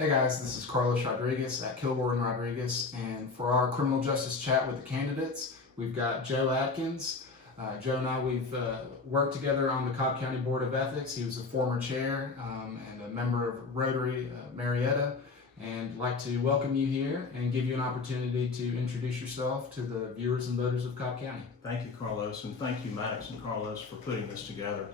Hey guys, this is Carlos Rodriguez at Kilgore Rodriguez, and for our criminal justice chat with the candidates, we've got Joe Atkins. Joe and I, we've worked together on the Cobb County Board of Ethics. He was a former chair and a member of Rotary Marietta, and like to welcome you here and give you an opportunity to introduce yourself to the viewers and voters of Cobb County. Thank you, Carlos, and thank you, Maddox and Carlos, for putting this together.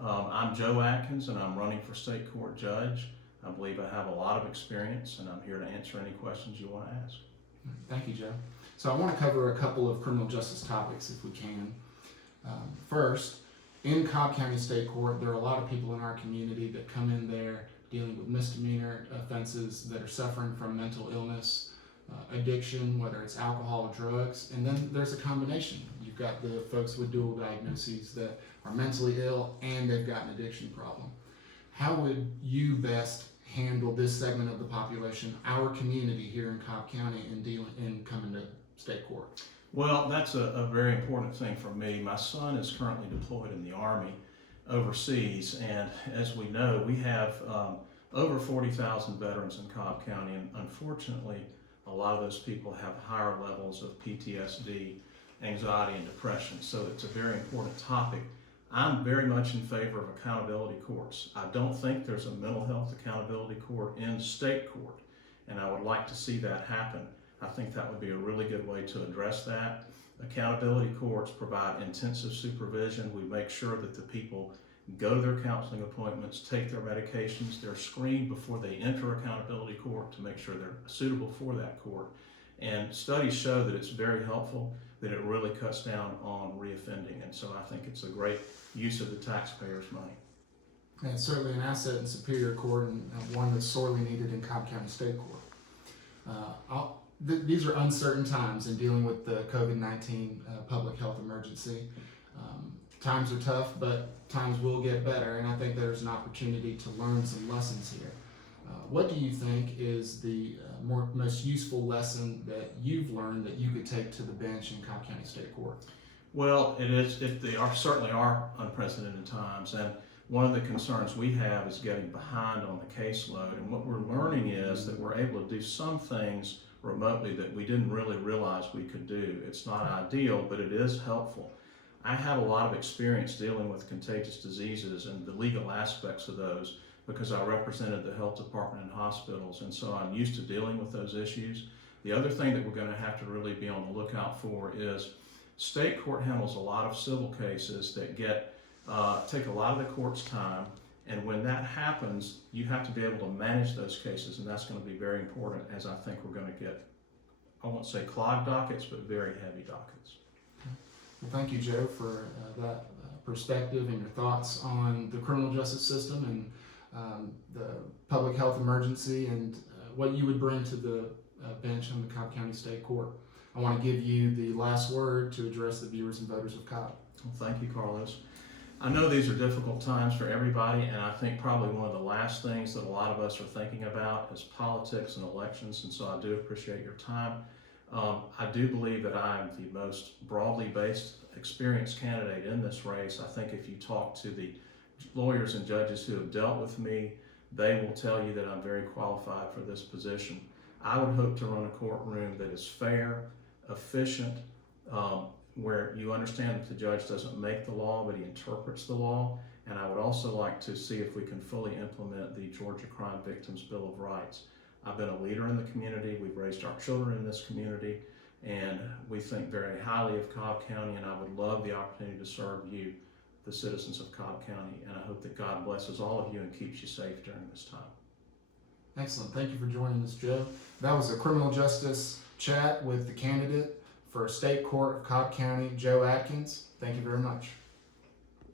I'm Joe Atkins, and I'm running for state court judge. I believe I have a lot of experience, and I'm here to answer any questions you want to ask. Thank you, Joe. So I want to cover a couple of criminal justice topics if we can. First, in Cobb County State Court, there are a lot of people in our community that come in there dealing with misdemeanor offenses that are suffering from mental illness, addiction, whether it's alcohol or drugs, and then there's a combination. You've got the folks with dual diagnoses that are mentally ill and they've got an addiction problem. How would you best handle this segment of the population, our community here in Cobb County, in coming to state court? Well, that's a very important thing for me. My son is currently deployed in the Army overseas, and as we know, we have over 40,000 veterans in Cobb County, and unfortunately, a lot of those people have higher levels of PTSD, anxiety, and depression, so it's a very important topic. I'm very much in favor of accountability courts. I don't think there's a mental health accountability court in state court, and I would like to see that happen. I think that would be a really good way to address that. Accountability courts provide intensive supervision. We make sure that the people go to their counseling appointments, take their medications, they're screened before they enter accountability court to make sure they're suitable for that court. And studies show that it's very helpful, that it really cuts down on reoffending. And so I think it's a great use of the taxpayers' money. And it's certainly an asset in Superior Court, and one that's sorely needed in Cobb County State Court. These are uncertain times in dealing with the COVID-19 public health emergency. Times are tough, but times will get better, and I think there's an opportunity to learn some lessons here. What do you think is the most useful lesson that you've learned that you could take to the bench in Cobb County State Court? Well, they certainly are unprecedented times, and one of the concerns we have is getting behind on the caseload. And what we're learning is that we're able to do some things remotely that we didn't really realize we could do. It's not ideal, but it is helpful. I have a lot of experience dealing with contagious diseases and the legal aspects of those because I represented the health department in hospitals, and so I'm used to dealing with those issues. The other thing that we're going to have to really be on the lookout for is state court handles a lot of civil cases that take a lot of the court's time, and when that happens, you have to be able to manage those cases, and that's going to be very important, as I think we're going to get, I won't say clogged dockets, but very heavy dockets. Well, thank you, Joe, for that perspective and your thoughts on the criminal justice system and the public health emergency and what you would bring to the bench on the Cobb County State Court. I want to give you the last word to address the viewers and voters of Cobb. Well, thank you, Carlos. I know these are difficult times for everybody, and I think probably one of the last things that a lot of us are thinking about is politics and elections, and so I do appreciate your time. I do believe that I am the most broadly based, experienced candidate in this race. I think if you talk to the lawyers and judges who have dealt with me, they will tell you that I'm very qualified for this position. I would hope to run a courtroom that is fair, efficient, where you understand that the judge doesn't make the law, but he interprets the law. And I would also like to see if we can fully implement the Georgia Crime Victims Bill of Rights. I've been a leader in the community. We've raised our children in this community, and we think very highly of Cobb County, and I would love the opportunity to serve you, the citizens of Cobb County, and I hope that God blesses all of you and keeps you safe during this time. Excellent. Thank you for joining us, Joe. That was a criminal justice chat with the candidate for State Court of Cobb County, Joe Atkins. Thank you very much.